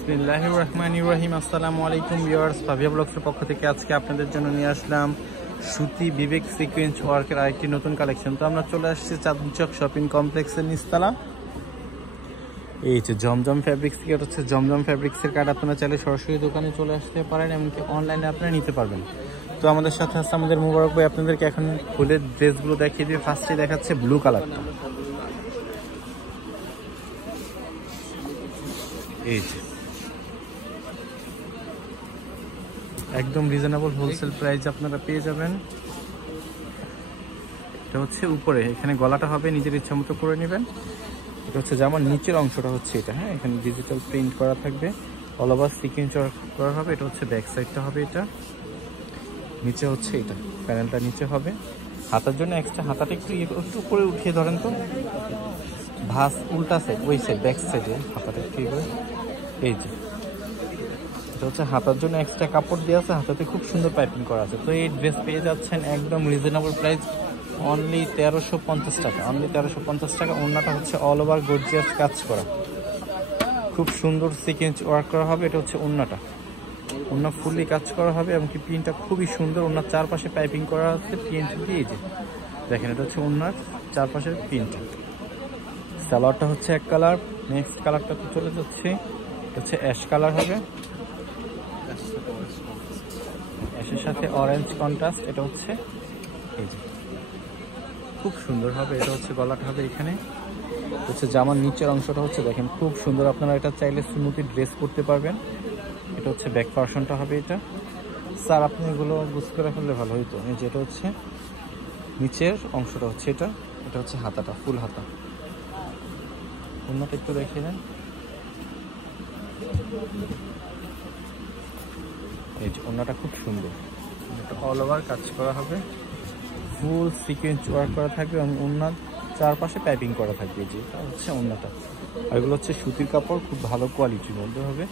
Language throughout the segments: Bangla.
বিসমিল্লাহির রহমানির রহিম। আসসালামু আলাইকুম ভিউয়ার্স, ফাবিয়া ব্লগসের পক্ষ থেকে আজকে আপনাদের জন্য নিয়ে আসলাম সুতি বিবেক সিকোয়েন্স ওয়ার্কের আরেকটি নতুন কালেকশন। তো আমরা চলে আসছি চাঁদনীচক শপিং কমপ্লেক্সের নিচতলা। এই যে জমজম ফ্যাব্রিক্স থেকে, এটা হচ্ছে জমজম ফ্যাব্রিক্সের কার্ড। আপনারা চাইলে সরাসরি দোকানে চলে আসতে পারেন, এমনকি অনলাইনে আপনারা নিতে পারবেন। তো আমাদের সাথে আছে আমাদের মোবারক ভাই, আপনাদেরকে এখন খুলে ড্রেসগুলো দেখিয়ে দিয়ে ফার্স্টে দেখাচ্ছে ব্লু কালারটা। এই যে একদম রিজনেবল হোলসেল প্রাইস আপনারা পেয়ে যাবেন। এটা হচ্ছে উপরে, এখানে গলাটা হবে নিজের ইচ্ছা মতো করে নেবেন। এটা হচ্ছে জামার নিচের অংশটা হচ্ছে এটা, হ্যাঁ, এখানে ডিজিটাল প্রিন্ট করা থাকবে, অল ওভার সিকোয়েন্স করা হবে। এটা হচ্ছে ব্যাক সাইডটা হবে, এটা নিচে হচ্ছে এটা প্যানেলটা নিচে হবে। হাতার জন্য এক্সট্রা হাতাটা একটু উপরে উঠিয়ে ধরেন তো, ভাঁজ উল্টা সাইড, ওই সাইড ব্যাক সাইডে হাতাটা ঠিক করে। এই যে এটা হচ্ছে হাতার জন্য এক্সট্রা কাপড় দেওয়া আছে, হাতাতে খুব সুন্দর পাইপিং করা আছে। তো এই ড্রেস পেয়ে যাচ্ছেন একদম রিজনেবল প্রাইস, অনলি 1350 টাকা। অনলি 1350 টাকা। ওড়নাটা হচ্ছে অল ওভার গর্জিয়াস কাজ করা, খুব সুন্দর সিকোয়েন্স ওয়ার্ক করা হবে। এটা হচ্ছে ওড়নাটা, ওড়না ফুললি কাজ করা হবে, এমনকি প্রিন্টটা খুবই সুন্দর। ওড়নার চারপাশে পাইপিং করা আছে প্রিন্ট দিয়ে। এই যে দেখেন, এটা হচ্ছে ওড়নার চারপাশের প্রিন্টটা। সালোয়ারটা হচ্ছে এক কালার, নেক্সট কালারটা তো চলে যাচ্ছে, এটা হচ্ছে অ্যাশ কালার হবে, অ্যাশের সাথে অরেঞ্জ কন্ট্রাস্ট। এটা হচ্ছে এই যে খুব সুন্দর হবে। এটা হচ্ছে গলাটা হবে, এখানে হচ্ছে জামার নিচের অংশটা হচ্ছে দেখেন খুব সুন্দর। আপনারা এটা চাইলে সুন্নতি ড্রেস করতে পারবেন। এটা হচ্ছে ব্যাক পার্সনটা হবে এটা। স্যার আপনি এগুলো বুঝ করে ফেললে ভালো হইতো। এই যে এটা হচ্ছে নিচের অংশটা হচ্ছে এটা, এটা হচ্ছে হাতাটা, ফুল হাতা। ওড়নাটা একটু দেখিয়ে দেন। এই যে ওড়নাটা খুব সুন্দর, এটা অল ওভার কাজ করা হবে, ফুল সিকোয়েন্স ওয়ার্ক করা থাকবে এবং ওড়নার চারপাশে পাইপিং করা থাকবে। যে এটা হচ্ছে ওড়নাটা, আর এগুলো হচ্ছে সুতির কাপড়, খুব ভালো কোয়ালিটির মধ্যে হবে।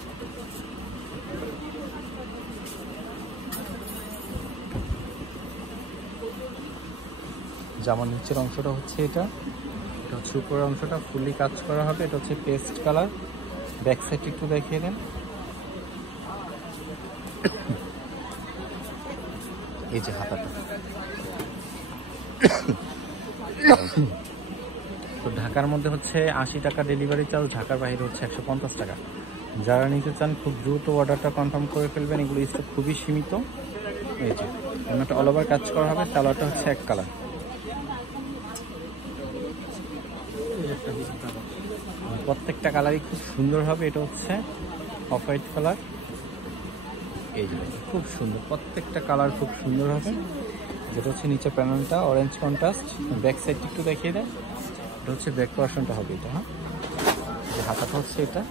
জামার নিচের অংশটা হচ্ছে এটা, এটা হচ্ছে উপরের অংশটা ফুললি কাজ করা হবে। এটা হচ্ছে পেস্ট কালার। ব্যাক সাইড একটু দেখিয়ে দেন। এই যে হাতাটা। তো ঢাকার মধ্যে হচ্ছে 80 টাকা ডেলিভারি চার্জ, ঢাকার বাইরে হচ্ছে 150 টাকা। যারা নিতে চান খুব দ্রুত অর্ডারটা কনফার্ম করে ফেলবেন, এগুলো স্টক খুবই সীমিত। এই যে ওনাটা অল ওভার কাজ করা হবে, কালারটা হচ্ছে এক কালার, প্রত্যেকটা কালারই খুব সুন্দর হবে। এটা হচ্ছে অফ হোয়াইট কালার। এই যে খুব সুন্দর, প্রত্যেকটা কালার খুব সুন্দর হবে। যেটা হচ্ছে নিচে প্যানেলটা অরেঞ্জ কন্ট্রাস্ট। ব্যাক সাইড একটু দেখিয়ে দেয়। এটা হচ্ছে ব্যাক পোর্শনটা হবে এটা, হ্যাঁ, যে হাতাটা হচ্ছে এটা।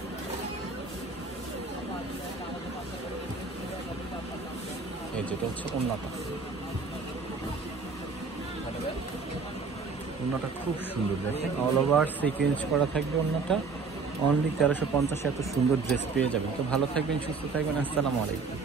এই যেটা হচ্ছে ওড়নাটা, ওড়নাটা খুব সুন্দর দেখেন, অল ওভার সিকোয়েন্স করা থাকবে ওড়নাটা। অনলি 1350 এত সুন্দর ড্রেস পেয়ে যাবেন। তো ভালো থাকবেন, সুস্থ থাকবেন। আসসালামু আলাইকুম।